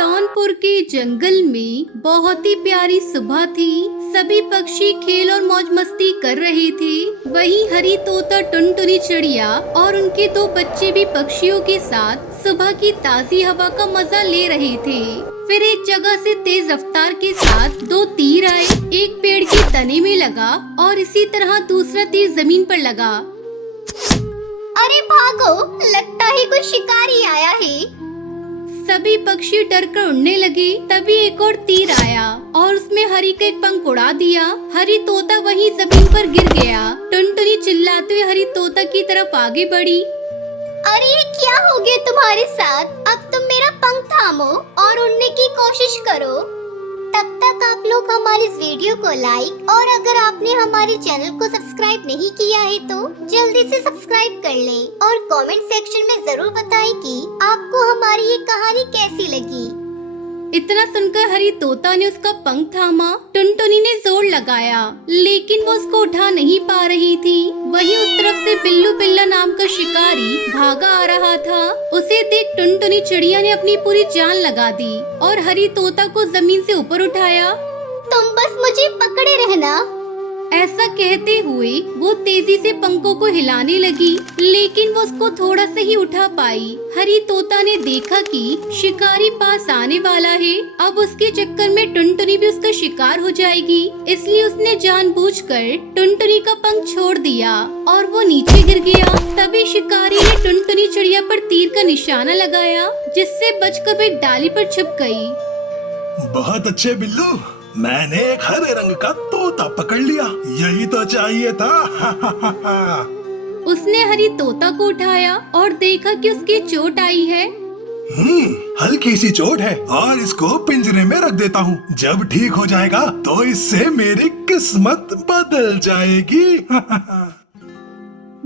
सोनपुर के जंगल में बहुत ही प्यारी सुबह थी। सभी पक्षी खेल और मौज मस्ती कर रहे थे। वहीं हरी तोता, टुनटुनी चिड़िया और उनके दो बच्चे भी पक्षियों के साथ सुबह की ताज़ी हवा का मजा ले रहे थे। फिर एक जगह से तेज रफ्तार के साथ दो तीर आए। एक पेड़ के तने में लगा और इसी तरह दूसरा तीर जमीन पर लगा। अरे भागो, लगता है कोई शिकारी आया है। सभी पक्षी डर कर उड़ने लगे। तभी एक और तीर आया और उसमें हरी का एक पंख उड़ा दिया। हरी तोता वहीं जमीन पर गिर गया। टुनटुनी चिल्लाते हुए हरी तोता की तरफ आगे बढ़ी। अरे ये क्या हो गया तुम्हारे साथ? अब तुम मेरा पंख थामो और उड़ने की कोशिश करो। तब तक आप लोग हमारे इस वीडियो को लाइक और अगर आपने हमारे चैनल को सब्सक्राइब नहीं किया है तो जल्दी से सब्सक्राइब कर लें और कमेंट सेक्शन में जरूर बताएं कि आपको हमारी ये कहानी कैसी लगी। इतना सुनकर हरी तोता ने उसका पंख थामा। टुनटुनी ने जोर लगाया लेकिन वो उसको उठा नहीं पा रही थी। वहीं उस तरफ से बिल्लू बिल्ला नाम का शिकारी भागा आ रहा था। उसे देख टुनटुनी चिड़िया ने अपनी पूरी जान लगा दी और हरी तोता को जमीन से ऊपर उठाया। तुम बस मुझे पकड़े रहना। ऐसा कहते हुए वो तेजी से पंखों को हिलाने लगी लेकिन वो उसको थोड़ा सा ही उठा पाई। हरी तोता ने देखा कि शिकारी पास आने वाला है। अब उसके चक्कर में टुनटुनी भी उसका शिकार हो जाएगी, इसलिए उसने जानबूझकर टुनटुनी का पंख छोड़ दिया और वो नीचे गिर गया। तभी शिकारी ने टुनटुनी चिड़िया पर तीर का निशाना लगाया जिससे बचकर वो एक डाली पर छिप गई। बहुत अच्छे बिल्लू, मैंने एक हरे रंग का तोता पकड़ लिया। यही तो चाहिए था। उसने हरी तोता को उठाया और देखा कि उसकी चोट आई है। हल्की सी चोट है और इसको पिंजरे में रख देता हूँ। जब ठीक हो जाएगा तो इससे मेरी किस्मत बदल जाएगी।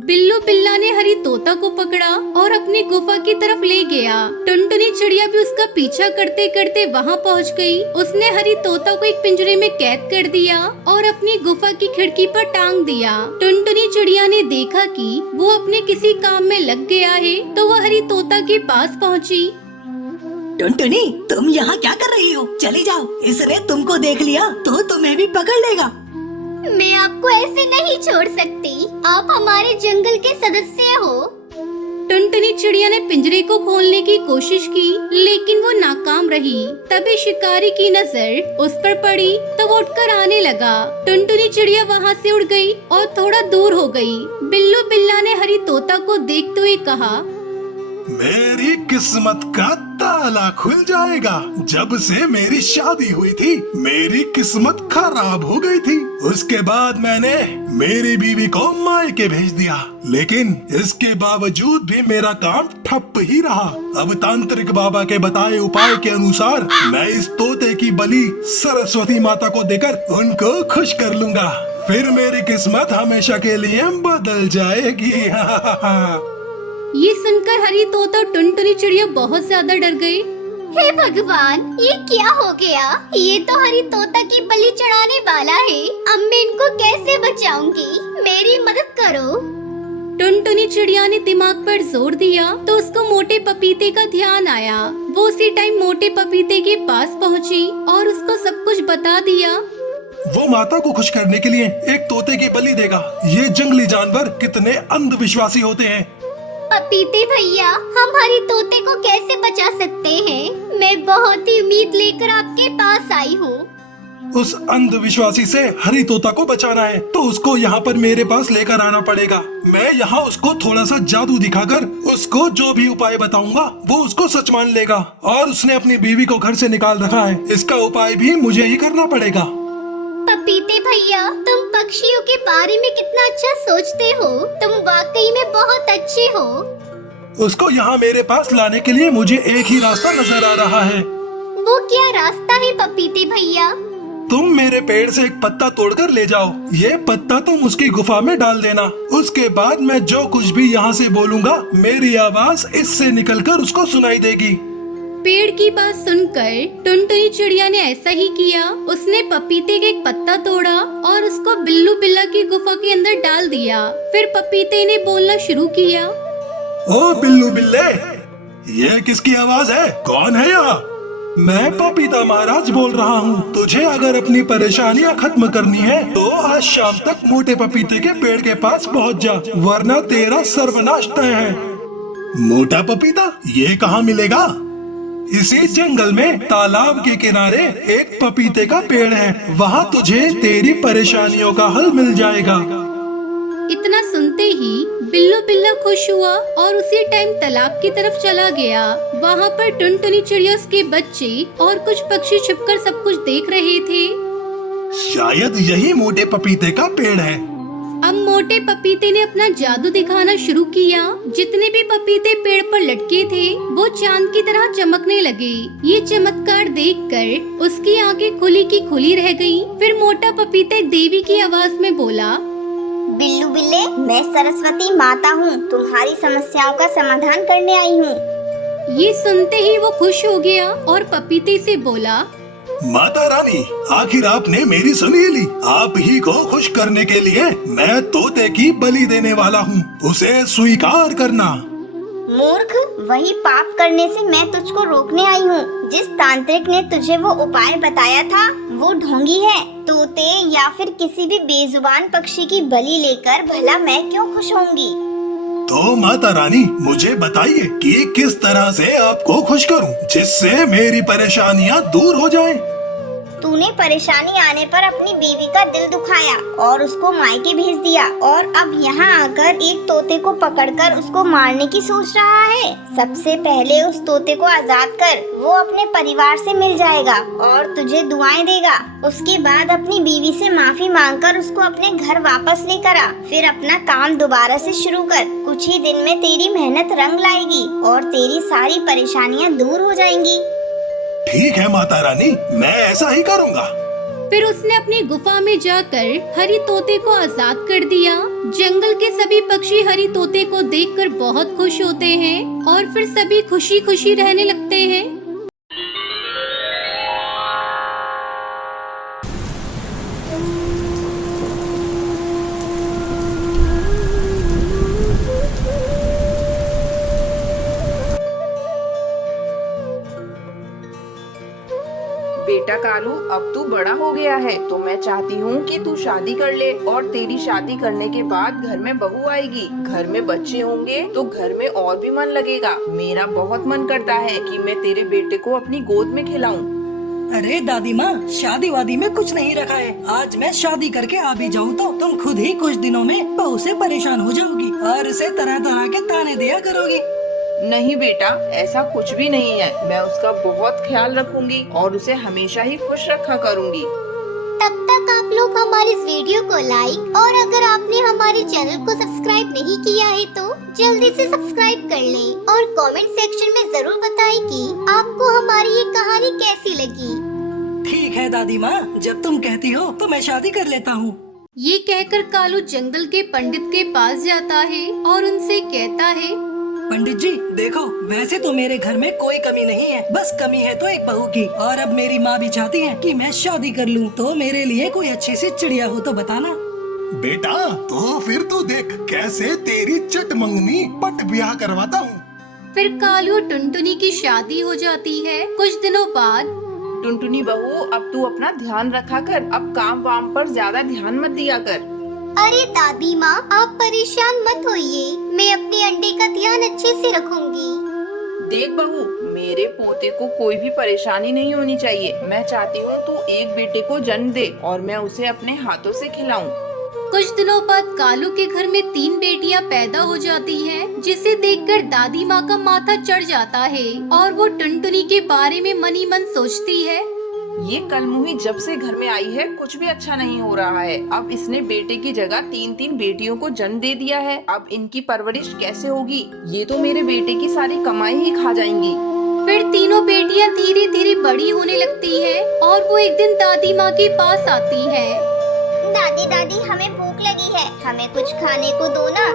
बिल्लू बिल्ला ने हरी तोता को पकड़ा और अपनी गुफा की तरफ ले गया। टुनटुनी चिड़िया भी उसका पीछा करते करते वहाँ पहुँच गई। उसने हरी तोता को एक पिंजरे में कैद कर दिया और अपनी गुफा की खिड़की पर टांग दिया। टुनटुनी चिड़िया ने देखा कि वो अपने किसी काम में लग गया है तो वह हरी तोता के पास पहुँची। टुनटुनी, तुम यहाँ क्या कर रही हो? चली जाओ, इसने तुमको देख लिया तो तुम्हें भी पकड़ लेगा। मैं आपको ऐसे नहीं छोड़ सकती। आप हमारे जंगल के सदस्य हो। टुनटुनी चिड़िया ने पिंजरे को खोलने की कोशिश की लेकिन वो नाकाम रही। तभी शिकारी की नजर उस पर पड़ी तो वो उठकर आने लगा। टुनटुनी चिड़िया वहाँ से उड़ गई और थोड़ा दूर हो गई। बिल्लू बिल्ला ने हरी तोता को देखते हुए कहा, मेरी किस्मत का ताला खुल जाएगा। जब से मेरी शादी हुई थी मेरी किस्मत खराब हो गई थी। उसके बाद मैंने मेरी बीवी को मायके भेज दिया लेकिन इसके बावजूद भी मेरा काम ठप ही रहा। अब तांत्रिक बाबा के बताए उपाय के अनुसार मैं इस तोते की बलि सरस्वती माता को देकर उनको खुश कर लूंगा। फिर मेरी किस्मत हमेशा के लिए बदल जाएगी। ये सुनकर हरी तोता और टुनटुनी चिड़िया बहुत ज्यादा डर गई। हे भगवान, ये क्या हो गया? ये तो हरी तोता की बलि चढ़ाने वाला है। अब मैं इनको कैसे बचाऊंगी? मेरी मदद करो। टुनटुनी चिड़िया ने दिमाग पर जोर दिया तो उसको मोटे पपीते का ध्यान आया। वो उसी टाइम मोटे पपीते के पास पहुँची और उसको सब कुछ बता दिया। वो माता को खुश करने के लिए एक तोते की बलि देगा। ये जंगली जानवर कितने अंधविश्वासी होते हैं। पपीते भैया, हम हरी तोते को कैसे बचा सकते हैं? मैं बहुत ही उम्मीद लेकर आपके पास आई हूँ। उस अंधविश्वासी से हरी तोता को बचाना है तो उसको यहाँ पर मेरे पास लेकर आना पड़ेगा। मैं यहाँ उसको थोड़ा सा जादू दिखाकर उसको जो भी उपाय बताऊंगा वो उसको सच मान लेगा। और उसने अपनी बीवी को घर से निकाल रखा है, इसका उपाय भी मुझे ही करना पड़ेगा। पपीते भैया, तुम पक्षियों के बारे में कितना अच्छा सोचते हो। तुम वाकई में बहुत अच्छे हो। उसको यहाँ मेरे पास लाने के लिए मुझे एक ही रास्ता नजर आ रहा है। वो क्या रास्ता है पपीते भैया? तुम मेरे पेड़ से एक पत्ता तोड़कर ले जाओ। ये पत्ता तुम उसकी गुफा में डाल देना। उसके बाद मैं जो कुछ भी यहाँ से बोलूँगा मेरी आवाज इससे निकलकर उसको सुनाई देगी। पेड़ की बात सुनकर टुनटुनी चिड़िया ने ऐसा ही किया। उसने पपीते का एक पत्ता तोड़ा और उसको बिल्लू बिल्ला की गुफा के अंदर डाल दिया। फिर पपीते ने बोलना शुरू किया, ओ बिल्लू बिल्ले, ये किसकी आवाज है? कौन है यहाँ? मैं पपीता महाराज बोल रहा हूँ। तुझे अगर अपनी परेशानियाँ खत्म करनी है तो आज शाम तक मोटे पपीते के पेड़ के पास पहुँच जा, वरना तेरा सर्वनाश तय है। मोटा पपीता ये कहाँ मिलेगा? इसी जंगल में तालाब के किनारे एक पपीते का पेड़ है, वहाँ तुझे तेरी परेशानियों का हल मिल जाएगा। इतना सुनते ही बिल्लू बिल्ला खुश हुआ और उसी टाइम तालाब की तरफ चला गया। वहाँ पर टुनटुनी चिड़िया, उसके बच्चे और कुछ पक्षी छुपकर सब कुछ देख रहे थे। शायद यही मोटे पपीते का पेड़ है। अब मोटे पपीते ने अपना जादू दिखाना शुरू किया। जितने भी पपीते पेड़ पर लटके थे वो चांद की तरह चमकने लगे। ये चमत्कार देखकर उसकी आंखें खुली की खुली रह गईं। फिर मोटा पपीता एक देवी की आवाज में बोला, बिल्लू बिल्ले, मैं सरस्वती माता हूँ, तुम्हारी समस्याओं का समाधान करने आई हूँ। ये सुनते ही वो खुश हो गया और पपीते से बोला, माता रानी, आखिर आपने मेरी सुनी ली। आप ही को खुश करने के लिए मैं तोते की बलि देने वाला हूँ, उसे स्वीकार करना। मूर्ख, वही पाप करने से मैं तुझको रोकने आई हूँ। जिस तांत्रिक ने तुझे वो उपाय बताया था वो ढोंगी है। तोते या फिर किसी भी बेजुबान पक्षी की बलि लेकर भला मैं क्यों खुश होंगी? तो माता रानी, मुझे बताइए कि किस तरह से आपको खुश करूं, जिससे मेरी परेशानियां दूर हो जाएं। तूने परेशानी आने पर अपनी बीवी का दिल दुखाया और उसको मायके भेज दिया, और अब यहाँ आकर एक तोते को पकड़कर उसको मारने की सोच रहा है। सबसे पहले उस तोते को आजाद कर, वो अपने परिवार से मिल जाएगा और तुझे दुआएं देगा। उसके बाद अपनी बीवी से माफी मांगकर उसको अपने घर वापस लेकर आ। फिर अपना काम दोबारा से शुरू कर। कुछ ही दिन में तेरी मेहनत रंग लाएगी और तेरी सारी परेशानियाँ दूर हो जाएंगी। ठीक है माता रानी, मैं ऐसा ही करूँगा। फिर उसने अपनी गुफा में जाकर हरी तोते को आजाद कर दिया। जंगल के सभी पक्षी हरी तोते को देखकर बहुत खुश होते हैं और फिर सभी खुशी खुशी रहने लगते हैं। बेटा कालू, अब तू बड़ा हो गया है तो मैं चाहती हूँ कि तू शादी कर ले, और तेरी शादी करने के बाद घर में बहू आएगी, घर में बच्चे होंगे तो घर में और भी मन लगेगा। मेरा बहुत मन करता है कि मैं तेरे बेटे को अपनी गोद में खिलाऊं। अरे दादी माँ, शादी वादी में कुछ नहीं रखा है। आज मैं शादी करके आ भी जाऊँ तो तुम खुद ही कुछ दिनों में बहू से परेशान हो जाओगी और उसे तरह तरह के ताने दिया करोगी। नहीं बेटा, ऐसा कुछ भी नहीं है। मैं उसका बहुत ख्याल रखूंगी और उसे हमेशा ही खुश रखा करूंगी। तब तक आप लोग हमारे इस वीडियो को लाइक, और अगर आपने हमारे चैनल को सब्सक्राइब नहीं किया है तो जल्दी से सब्सक्राइब कर लें और कमेंट सेक्शन में जरूर बताएं कि आपको हमारी ये कहानी कैसी लगी। ठीक है दादी माँ, जब तुम कहती हो तो मैं शादी कर लेता हूँ। ये कहकर कालू जंगल के पंडित के पास जाता है और उनसे कहता है, पंडित जी देखो, वैसे तो मेरे घर में कोई कमी नहीं है, बस कमी है तो एक बहू की। और अब मेरी माँ भी चाहती है कि मैं शादी कर लूँ, तो मेरे लिए कोई अच्छी सी चिड़िया हो तो बताना। बेटा, तो फिर तू देख कैसे तेरी चटमंगनी पट ब्याह करवाता हूँ। फिर कालू और टुनटुनी की शादी हो जाती है। कुछ दिनों बाद, टुनटुनी बहू, अब तू अपना ध्यान रखा कर, अब काम वाम पर ज्यादा ध्यान मत दिया कर। अरे दादी माँ, आप परेशान मत होइए, मैं अपने अंडे का ध्यान अच्छे से रखूंगी। देख बहू, मेरे पोते को कोई भी परेशानी नहीं होनी चाहिए। मैं चाहती हूँ तू एक बेटे को जन्म दे और मैं उसे अपने हाथों से खिलाऊं। कुछ दिनों बाद कालू के घर में 3 बेटियां पैदा हो जाती हैं, जिसे देखकर दादी माँ का माथा चढ़ जाता है और वो टुनटुनी के बारे में मन ही मन सोचती है, ये कलमुही जब से घर में आई है कुछ भी अच्छा नहीं हो रहा है। अब इसने बेटे की जगह 3-3 बेटियों को जन्म दे दिया है। अब इनकी परवरिश कैसे होगी? ये तो मेरे बेटे की सारी कमाई ही खा जाएंगी। फिर तीनों बेटियां धीरे धीरे बड़ी होने लगती है और वो एक दिन दादी माँ के पास आती है। दादी दादी, हमें भूख लगी है, हमें कुछ खाने को दो ना।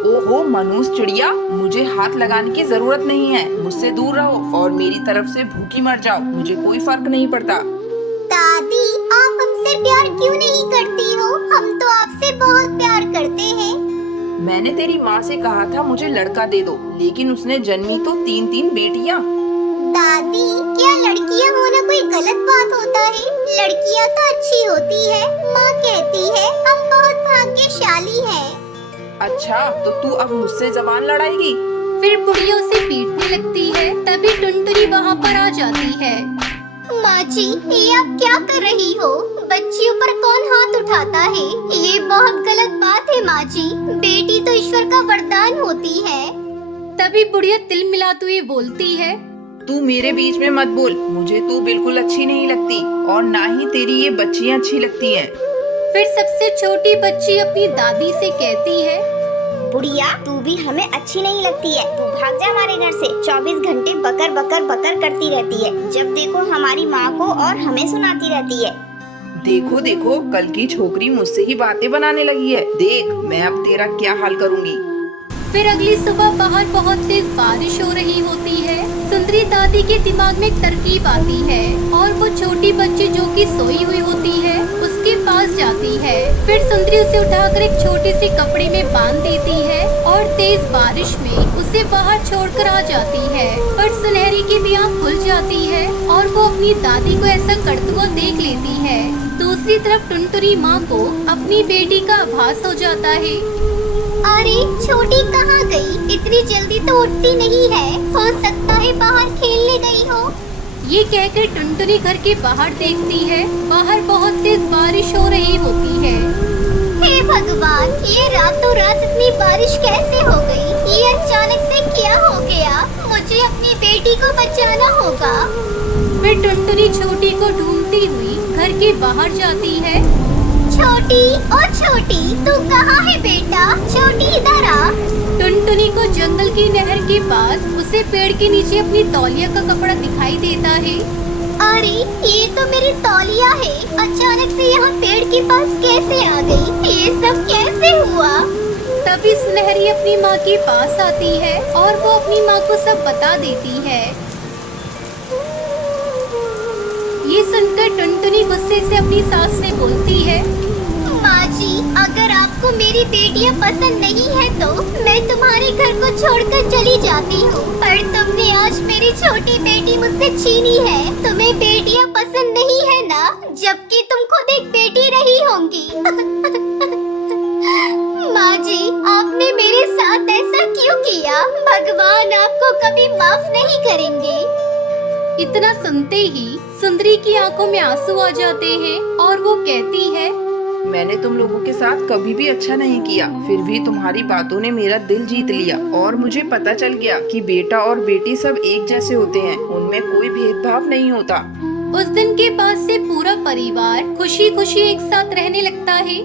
ओहो मनुष्य चिड़िया, मुझे हाथ लगाने की जरूरत नहीं है, मुझसे दूर रहो और मेरी तरफ से भूखी मर जाओ, मुझे कोई फर्क नहीं पड़ता। दादी, आप हमसे प्यार क्यों नहीं करती हो? हम तो आपसे बहुत प्यार करते हैं। मैंने तेरी माँ से कहा था मुझे लड़का दे दो, लेकिन उसने जन्मी तो 3-3 बेटियाँ। दादी, क्या लड़कियां होना कोई गलत बात होता है? लड़कियां तो अच्छी होती है। माँ कहती है हम बहुत भाग्यशाली हैं। अच्छा, तो तू अब मुझसे जबान लड़ाएगी? फिर बुढ़िया उसे पीटने लगती है। तभी टुनटुनी वहाँ पर आ जाती है। माँ जी, ये आप क्या कर रही हो? बच्चियों पर कौन हाथ उठाता है? ये बहुत गलत बात है माँ जी। बेटी तो ईश्वर का वरदान होती है। तभी बुढ़िया तिल मिलाते हुए बोलती है, तू मेरे बीच में मत बोल। मुझे तू बिल्कुल अच्छी नहीं लगती और ना ही तेरी ये बच्चियाँ अच्छी लगती हैं। फिर सबसे छोटी बच्ची अपनी दादी से कहती है, बुढ़िया, तू भी हमें अच्छी नहीं लगती है। तू भाग जा हमारे घर से। 24 घंटे बकर बकर बकर करती रहती है। जब देखो हमारी माँ को और हमें सुनाती रहती है। देखो देखो, कल की छोकरी मुझसे ही बातें बनाने लगी है। देख मैं अब तेरा क्या हाल करूँगी। फिर अगली सुबह बाहर बहुत तेज बारिश हो रही होती है। सुंदरी दादी के दिमाग में एक तरकीब आती है और वो छोटी बच्ची जो कि सोई हुई होती है उसके पास जाती है। फिर सुंदरी उसे उठाकर एक छोटे से कपड़े में बांध देती है और तेज बारिश में उसे बाहर छोड़कर आ जाती है। पर सुनहरी की भी आँख खुल जाती है और वो अपनी दादी को ऐसा करते हुए देख लेती है। दूसरी तरफ टुनटुनी माँ को अपनी बेटी का आभास हो जाता है। अरे छोटी कहाँ गई? इतनी जल्दी तो उठती नहीं है। हो सकता है बाहर खेलने गई हो। ये कहकर टुनटुनी घर के बाहर देखती है। बाहर बहुत तेज बारिश हो रही होती है। हे भगवान, ये रातों रात इतनी बारिश कैसे हो गई? ये अचानक से क्या हो गया? मुझे अपनी बेटी को बचाना होगा। फिर टुनटुनी छोटी को ढूंढती हुई घर के बाहर जाती है। छोटी, ओ छोटी, तू कहाँ है बेटा? छोटी इधर आ। टुनटुनी को जंगल की नहर के पास उसे पेड़ के नीचे अपनी तौलिया का कपड़ा दिखाई देता है। अरे ये तो मेरी तौलिया है। अचानक से यहाँ पेड़ के पास कैसे आ गई? ये सब कैसे हुआ? तभी सुनहरी अपनी माँ के पास आती है और वो अपनी माँ को सब बता देती है। ये सुनकर टुनटुनी गुस्से से अपनी सास से बोलती है, माँ जी, अगर आपको मेरी बेटियाँ पसंद नहीं है तो मैं तुम्हारे घर को छोड़कर चली जाती हूँ। पर तुमने आज मेरी छोटी बेटी मुझसे छीनी है। तुम्हें बेटियाँ पसंद नहीं है ना? जबकि तुम खुद एक बेटी रही होंगी। माँ जी, आपने मेरे साथ ऐसा क्यों किया? भगवान आपको कभी माफ नहीं करेंगे। इतना सुनते ही सुंदरी की आंखों में आंसू आ जाते हैं और वो कहती है, मैंने तुम लोगों के साथ कभी भी अच्छा नहीं किया, फिर भी तुम्हारी बातों ने मेरा दिल जीत लिया और मुझे पता चल गया कि बेटा और बेटी सब एक जैसे होते हैं। उनमें कोई भेदभाव नहीं होता। उस दिन के बाद से पूरा परिवार खुशी खुशी एक साथ रहने लगता है।